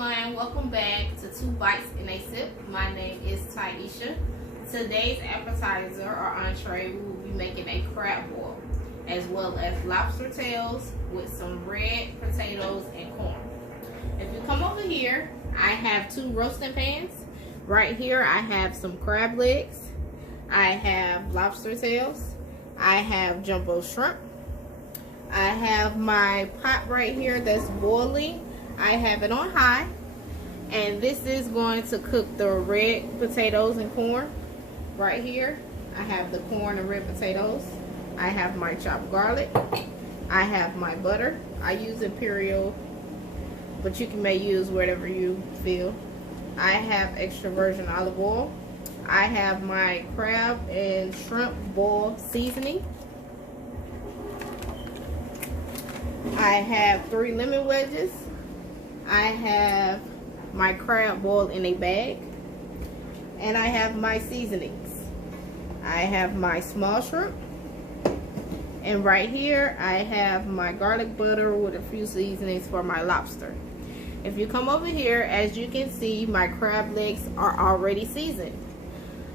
everyone, welcome back to 2 Bites in a Sip. My name is Taisha. Today's appetizer or entree, we will be making a crab boil as well as lobster tails with some red potatoes and corn. If you come over here, I have 2 roasting pans. Right here I have some crab legs, I have lobster tails, I have jumbo shrimp, I have my pot right here that's boiling. I have it on high, and this is going to cook the red potatoes and corn. Right here I have the corn and red potatoes. I have my chopped garlic, I have my butter. I use Imperial, but you may use whatever you feel. I have extra virgin olive oil. I have my crab and shrimp boil seasoning. I have 3 lemon wedges. I have my crab boiled in a bag, and I have my seasonings. I have my small shrimp, and right here I have my garlic butter with a few seasonings for my lobster. If you come over here, as you can see, my crab legs are already seasoned.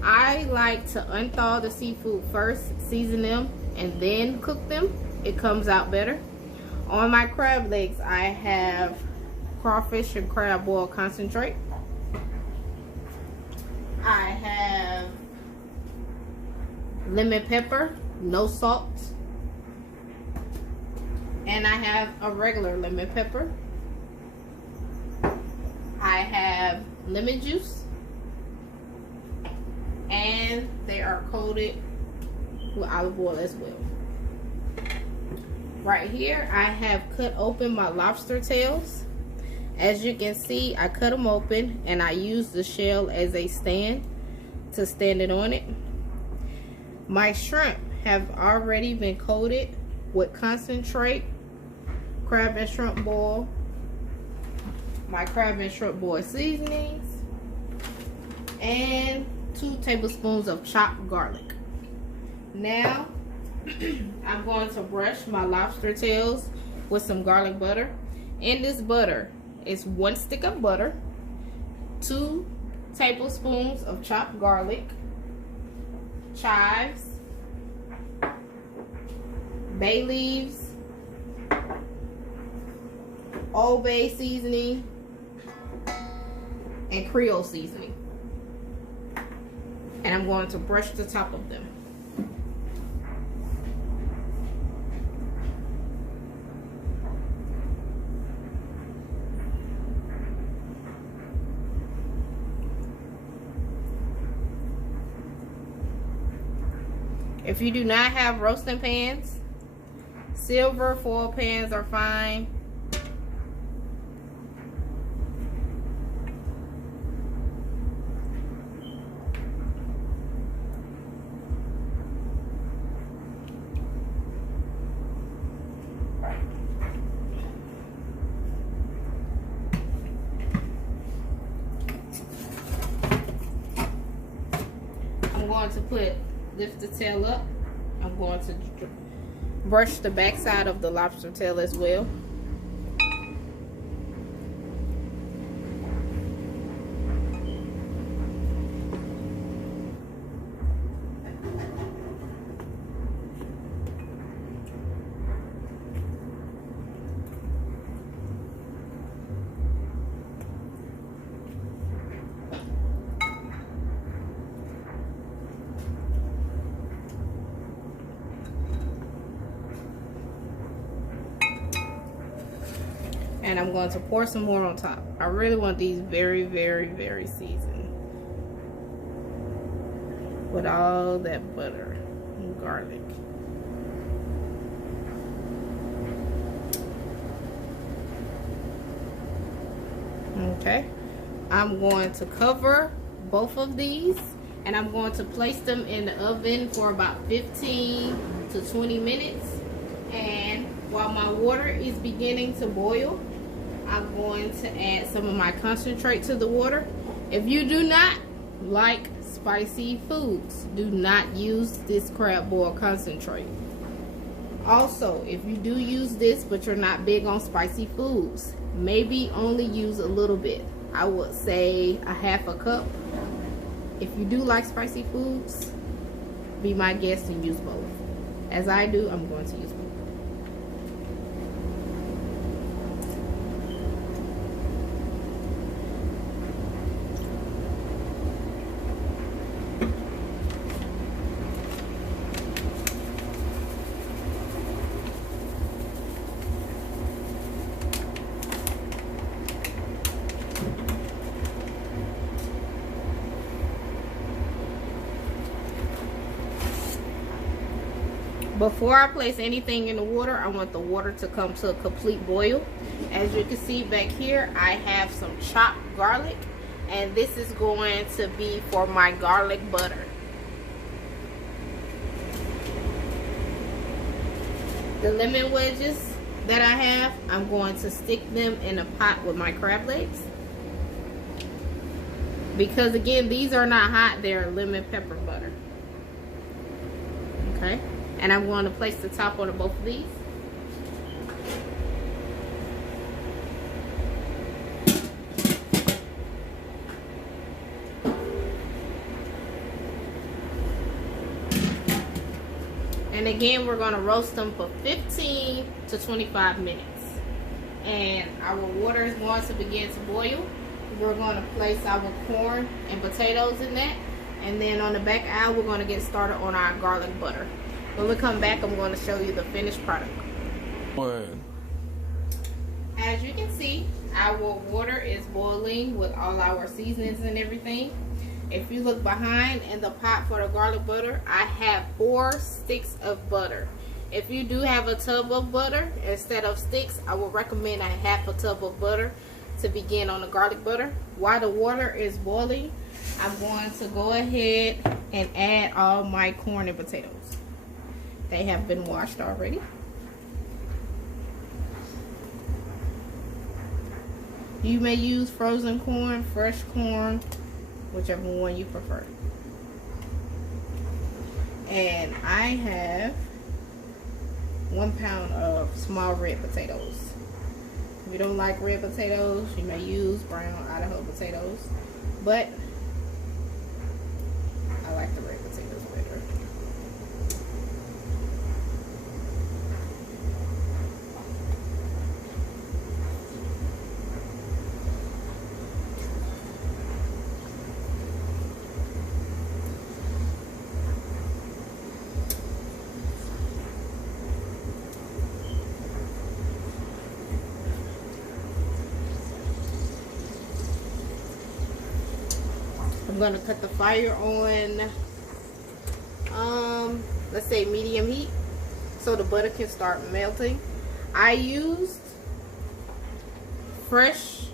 I like to unthaw the seafood first, season them, and then cook them. It comes out better. On my crab legs, I have crawfish and crab boil concentrate. I have lemon pepper, no salt. And I have a regular lemon pepper. I have lemon juice. And they are coated with olive oil as well. Right here I have cut open my lobster tails. As you can see, I cut them open and I use the shell as a stand to stand it on it. My shrimp have already been coated with concentrate, crab and shrimp boil, my crab and shrimp boil seasonings, and 2 tablespoons of chopped garlic. Now I'm going to brush my lobster tails with some garlic butter. In this butter is 1 stick of butter, 2 tablespoons of chopped garlic, chives, bay leaves, Old Bay seasoning, and Creole seasoning. And I'm going to brush the top of them. If you do not have roasting pans, silver foil pans are fine. I'm going to lift the tail up. I'm going to brush the back side of the lobster tail as well. And I'm going to pour some more on top. I really want these very, very, very seasoned with all that butter and garlic. Okay, I'm going to cover both of these, and I'm going to place them in the oven for about 15 to 20 minutes. And while my water is beginning to boil, I'm going to add some of my concentrate to the water. If you do not like spicy foods, do not use this crab boil concentrate. Also, if you do use this but you're not big on spicy foods, maybe only use a little bit. I would say a half a cup. If you do like spicy foods, be my guest and use both. As I do, I'm going to use both. Before I place anything in the water, I want the water to come to a complete boil. As you can see back here, I have some chopped garlic, and this is going to be for my garlic butter. The lemon wedges that I have, I'm going to stick them in a pot with my crab legs. Because again, these are not hot, they're lemon pepper butter. Okay. And I'm going to place the top on both of these. And again, we're going to roast them for 15 to 25 minutes. And our water is going to begin to boil. We're going to place our corn and potatoes in that. And then on the back aisle, we're going to get started on our garlic butter. When we come back, I'm going to show you the finished product. As you can see, our water is boiling with all our seasonings and everything. If you look behind in the pot for the garlic butter, I have 4 sticks of butter. If you do have a tub of butter instead of sticks, I would recommend a half a tub of butter to begin on the garlic butter. While the water is boiling, I'm going to go ahead and add all my corn and potatoes. They have been washed already. You may use frozen corn, fresh corn, whichever one you prefer. And I have 1 pound of small red potatoes. If you don't like red potatoes, you may use brown Idaho potatoes, but I like the red potatoes better. I'm gonna cut the fire on, let's say medium heat, so the butter can start melting. I used fresh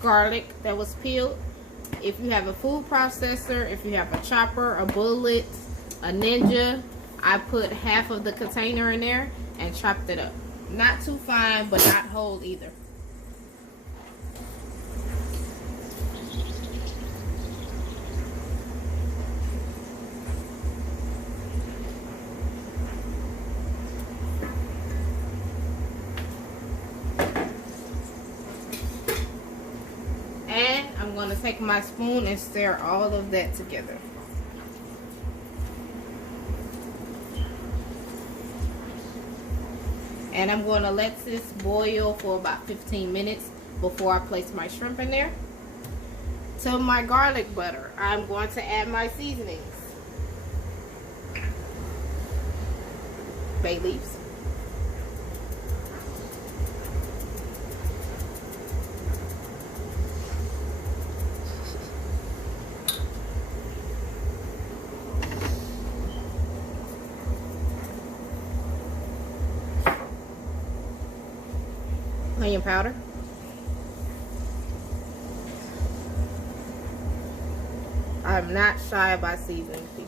garlic that was peeled. If you have a food processor, if you have a chopper, a bullet, a Ninja, I put half of the container in there and chopped it up. Not too fine, but not whole either. I'm going to take my spoon and stir all of that together. And I'm going to let this boil for about 15 minutes before I place my shrimp in there. To my garlic butter, I'm going to add my seasonings. Bay leaves. Onion powder. I'm not shy about seasoning, people.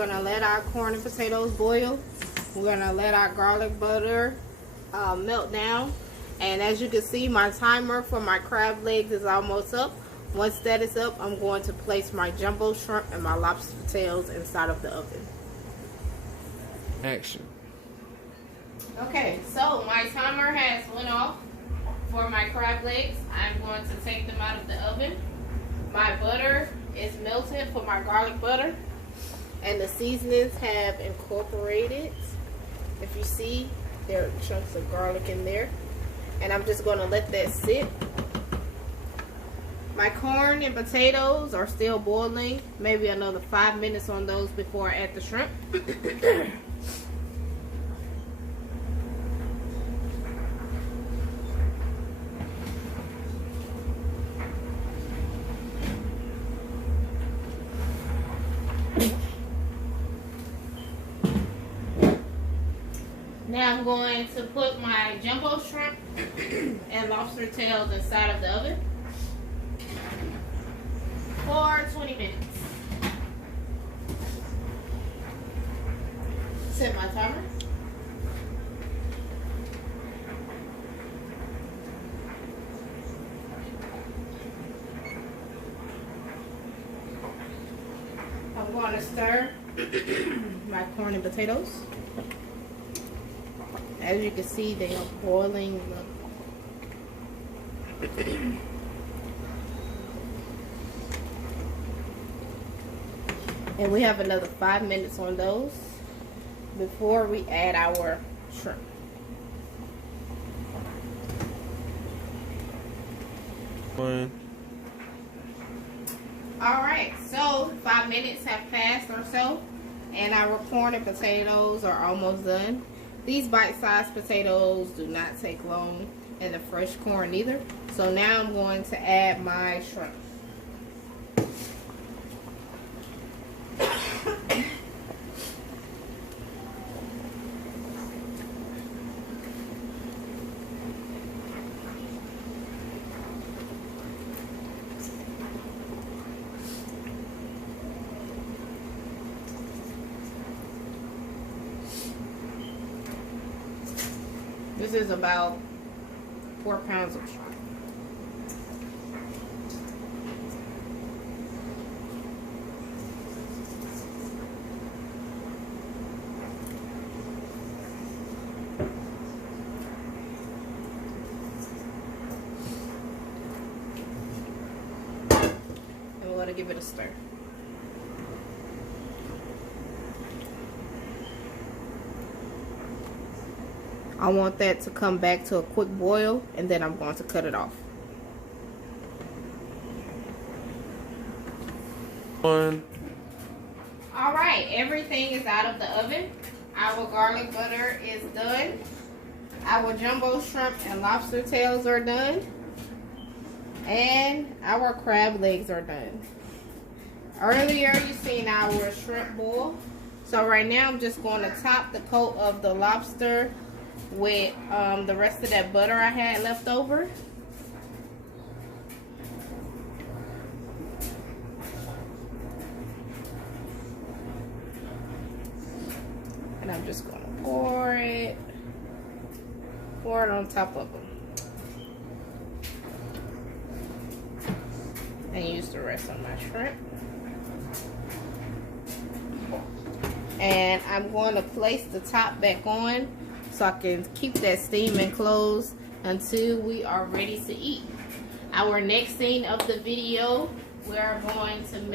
We're gonna let our corn and potatoes boil. We're gonna let our garlic butter melt down. And as you can see, my timer for my crab legs is almost up. Once that is up, I'm going to place my jumbo shrimp and my lobster tails inside of the oven. Action. Okay, so my timer has went off for my crab legs. I'm going to take them out of the oven. My butter is melted for my garlic butter, and the seasonings have incorporated. If you see, there are chunks of garlic in there, and I'm just going to let that sit. My corn and potatoes are still boiling. Maybe another 5 minutes on those before I add the shrimp. Now I'm going to put my jumbo shrimp and lobster tails inside of the oven for 20 minutes. Set my timer. I'm going to stir my corn and potatoes. As you can see, they are boiling. And we have another 5 minutes on those before we add our shrimp. Alright, so 5 minutes have passed or so, and our corn and potatoes are almost done. These bite-sized potatoes do not take long, and the fresh corn either. So now I'm going to add my shrimp. This is about 4 pounds of shrimp. And we're going to give it a stir. I want that to come back to a quick boil, and then I'm going to cut it off. Alright, everything is out of the oven. Our garlic butter is done. Our jumbo shrimp and lobster tails are done. And our crab legs are done. Earlier you seen our shrimp boil. So right now I'm just going to top the coat of the lobster with the rest of that butter I had left over. And I'm just going to pour it on top of them. And use the rest of my shrimp. And I'm going to place the top back on so I can keep that steaming closed until we are ready to eat. Our next scene of the video, we are going to make